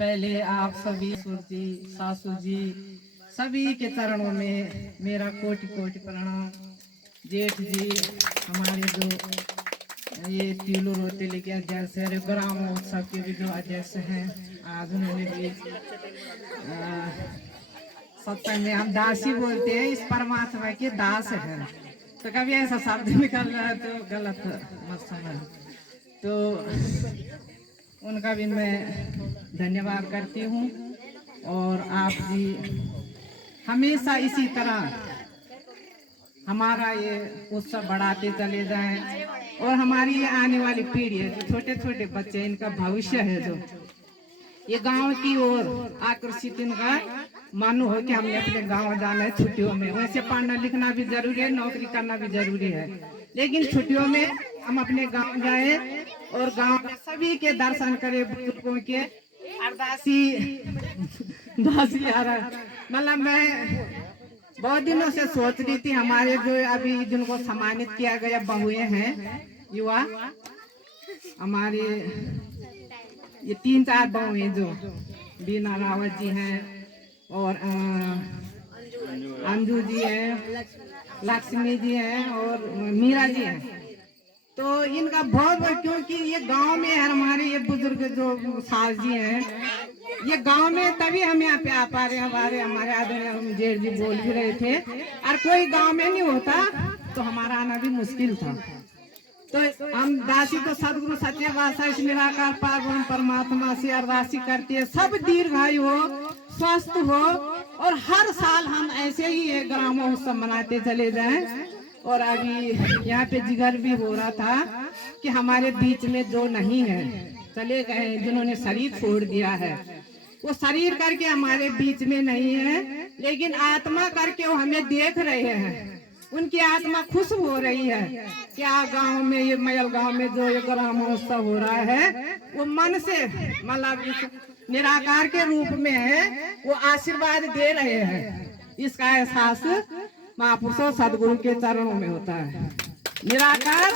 पहले आप सभी ससुर जी, सासू जी सभी के चरणों में मेरा कोटि कोटि प्रणाम। जेठ जी, हमारे जो ये तीलू रोटेली के अध्यक्ष है, ग्राम उत्सव के भी जो अध्यक्ष हैं, आज उन्होंने भी सत्संग में हम दासी बोलते हैं, इस परमात्मा के दास हैं, तो कभी ऐसा शब्द निकल रहा है तो गलत मत समझ। तो उनका भी मैं धन्यवाद करती हूँ और आप भी हमेशा इसी तरह हमारा ये उत्सव बढ़ाते चले जाएं और हमारी ये आने वाली पीढ़ी है, जो छोटे छोटे बच्चे, इनका भविष्य है, जो ये गांव की ओर आकर्षित इनका मानो हो कि हमने अपने गांव जाना है छुट्टियों में। वैसे पढ़ना लिखना भी जरूरी है, नौकरी करना भी जरूरी है, लेकिन छुट्टियों में हम अपने गांव जाएं और गांव में सभी के दर्शन करें, बुजुर्गों के अरदासी दासी मतलब मैं बहुत दिनों से सोच रही थी, हमारे जो अभी जिनको सम्मानित किया गया बहुएं हैं, युवा हमारे ये 3-4 बहुएं जो बीना रावत जी हैं और अंजू जी हैं, लक्ष्मी जी हैं और मीरा जी हैं, तो इनका बहुत, क्योंकि ये गांव में हमारे ये बुजुर्ग जो सास जी हैं, ये गांव में तभी हम यहाँ पे आ पा रहे हैं। हमारे आदमी हम जेठ जी बोल भी रहे थे, और कोई गांव में नहीं होता तो हमारा आना भी मुश्किल था। तो हम दासी तो सदगुरु सच्चे पातशाह निराकार पार परमात्मा से अरदासी करते हैं, सब दीर्घायु हो, स्वस्थ हो, और हर साल हम ऐसे ही एक ग्रामोत्सव मनाते चले जाएं। और अभी यहाँ पे जिक्र भी हो रहा था कि हमारे बीच में जो नहीं है, चले गए, जिन्होंने शरीर छोड़ दिया है, वो शरीर करके हमारे बीच में नहीं है, लेकिन आत्मा करके वो हमें देख रहे हैं, उनकी आत्मा खुश हो रही है। क्या गांव में, ये मयल गांव में जो ये ग्रामोत्सव हो रहा है, वो मन से मतलब निराकार के रूप में है, वो आशीर्वाद दे रहे हैं। इसका एहसास महापुरुषों सदगुरु के चरणों में होता है। निराकार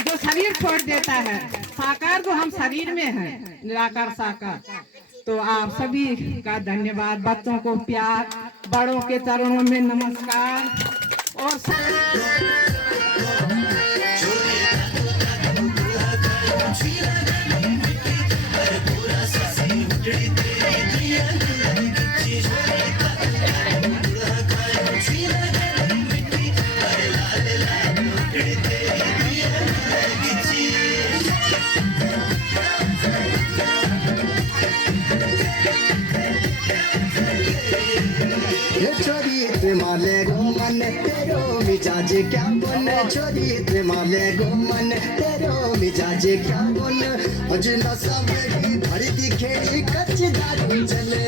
जो शरीर छोड़ देता है, साकार जो हम शरीर में है, निराकार साकार। तो आप सभी का धन्यवाद, बच्चों को प्यार, बड़ों के चरणों में नमस्कार और माले गो मन तेरो मिजाज क्या बन, छोरी माले गो मन तेरो मिजाज क्या बन, मुझे न सबरी भरती खेड़ी कच्च दारू चले,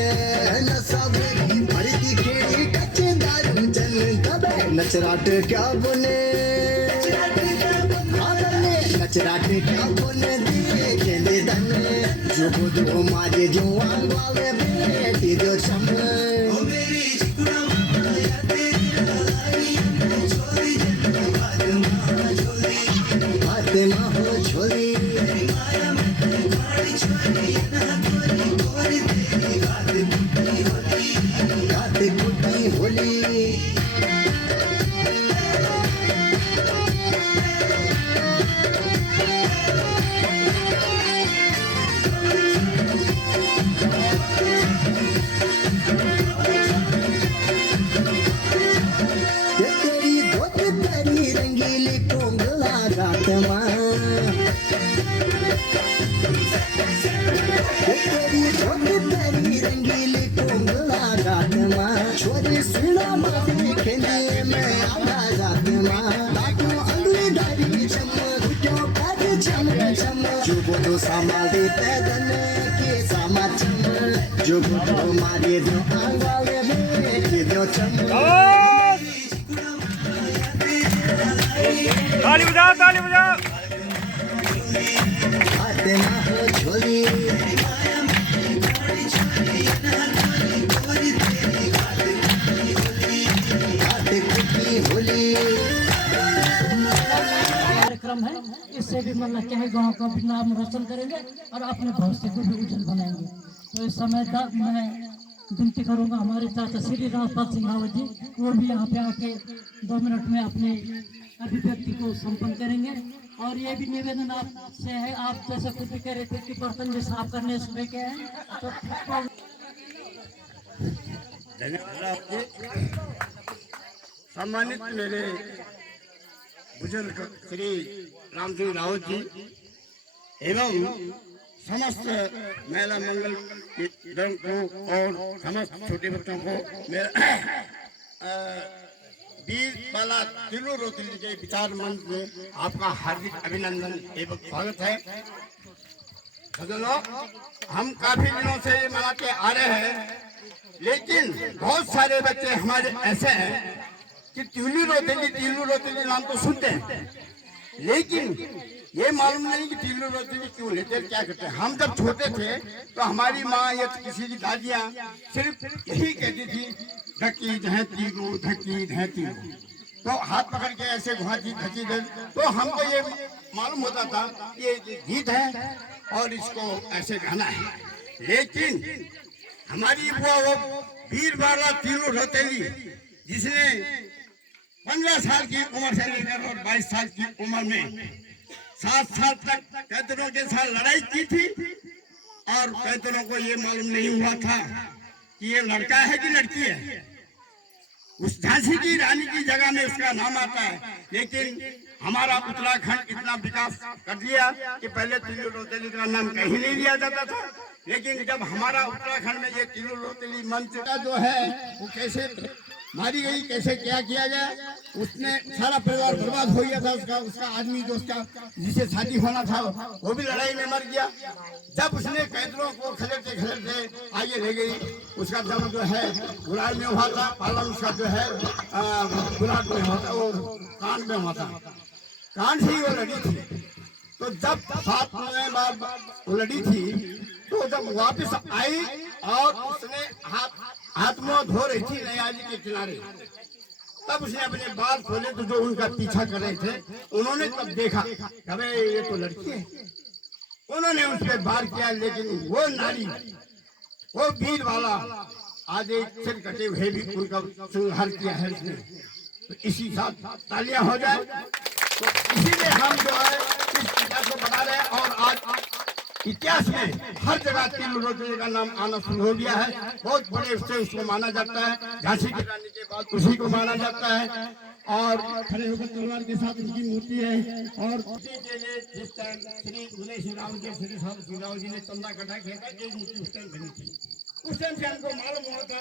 न सबरी भरती खेड़ी कच्च दारू चले, तबे नचराट क्या बने, नचराट क्या बने दिए खेले दने, जो बुदो मारे जो आंगवावे बेटी जो चम ताली बजाओ, ताली बजाओ। कार्यक्रम है, इससे भी मतलब क्या है, गाँव का भी नाम रोशन करेंगे और अपने भविष्य को भी उज्जवल बनाएंगे। तो इस समय तक मैं विनती करूंगा हमारे चाचा श्री राजपाल सिंह रावत जी, वो भी यहाँ पे आके 2 मिनट में अपने अभिव्यक्ति को संपन्न करेंगे और ये भी निवेदन आपसे है, आप जैसे खुद भी कह रहे थे कि बर्तन भी साफ करने सुबह के हैं तो धन्यवाद। सम्मानित मेरे बुजुर्ग श्री राम सिंह रावत जी एवं समस्त महिला मंगल दल को और समस्त छोटे बच्चों को मेरा वीर बाला तिलू रोतली के विचार मंच में आपका हार्दिक अभिनंदन एवं स्वागत है। सज्जनों, हम काफी दिनों से ये मनाते आ रहे हैं, लेकिन बहुत सारे बच्चे हमारे ऐसे हैं कि तिलू रोतली नाम तो सुनते हैं, लेकिन ये मालूम नहीं कि तिलू रोतली क्यों लेते हैं, क्या करते हैं। हम जब छोटे थे तो हमारी माँ या किसी की दादियाँ सिर्फ यही कहती थी धकी धैती को, धकी धैती को, तो हाथ पकड़ के ऐसे घुमाती धकी दे, तो हमको ये मालूम होता था ये गीत है और इसको ऐसे गाना है। लेकिन हमारी वो वीर बाला तिलू रोतली जिसने 15 साल की उम्र से लेकर और 22 साल की उम्र में 7 साल तक कैदियों के साथ लड़ाई की थी और कैदियों को ये मालूम नहीं हुआ था कि ये लड़का है कि लड़की है। उस झांसी की रानी की जगह में उसका नाम आता है, लेकिन हमारा उत्तराखंड इतना विकास कर दिया कि पहले तिलू रोतली का नाम कहीं नहीं लिया जाता था, लेकिन जब हमारा उत्तराखंड में ये तिलू रोतली मंच का जो है वो कैसे मारी गई, कैसे क्या किया गया, उसने सारा परिवार बर्बाद हो गया था। उसका आदमी जो उसका जिसे शादी होना था वो भी लड़ाई में मर गया। जब उसने कैदियों को खदेड़ते खदेड़ते आगे ले गई, उसका जन्म जो है गुलाल में हुआ था, पालन उसका जो है गुलाल में हुआ था, वो कांड में हुआ था, कांड से ही वो लड़ी थी। तो जब 7 बार वो लड़ी थी, तो जब वापस आई और उसने हाथ मुंह धो रही थी नया जी के किनारे, तब उसने अपने बाल खोले तो जो उनका पीछा कर रहे थे उन्होंने तब देखा अबे ये तो लड़की है। उन्होंने उस पर वार किया, लेकिन वो नारी, वो वीर वाला आज एक सिर कटे हुए भी उनका संहार किया है उसने। तो इसी साथ तालियां हो जाए, तो इसीलिए हम जो है इस इतिहास को बता रहे हैं। और आज इतिहास में हर जगह तिलू रोतली का नाम आना शुरू हो गया है। बहुत बड़े उससे उसको माना जाता है, झांसी की रानी के बाद उसी को माना जाता है। और खड़े होकर तलवार के साथ उनकी मूर्ति है। और उसी के लिए जिस टाइम श्री उदय श्री राम जी ने चंदा इकट्ठा किया था, एक मूर्ति उस टाइम बनी थी। उस टाइम से हमको मालूम हुआ था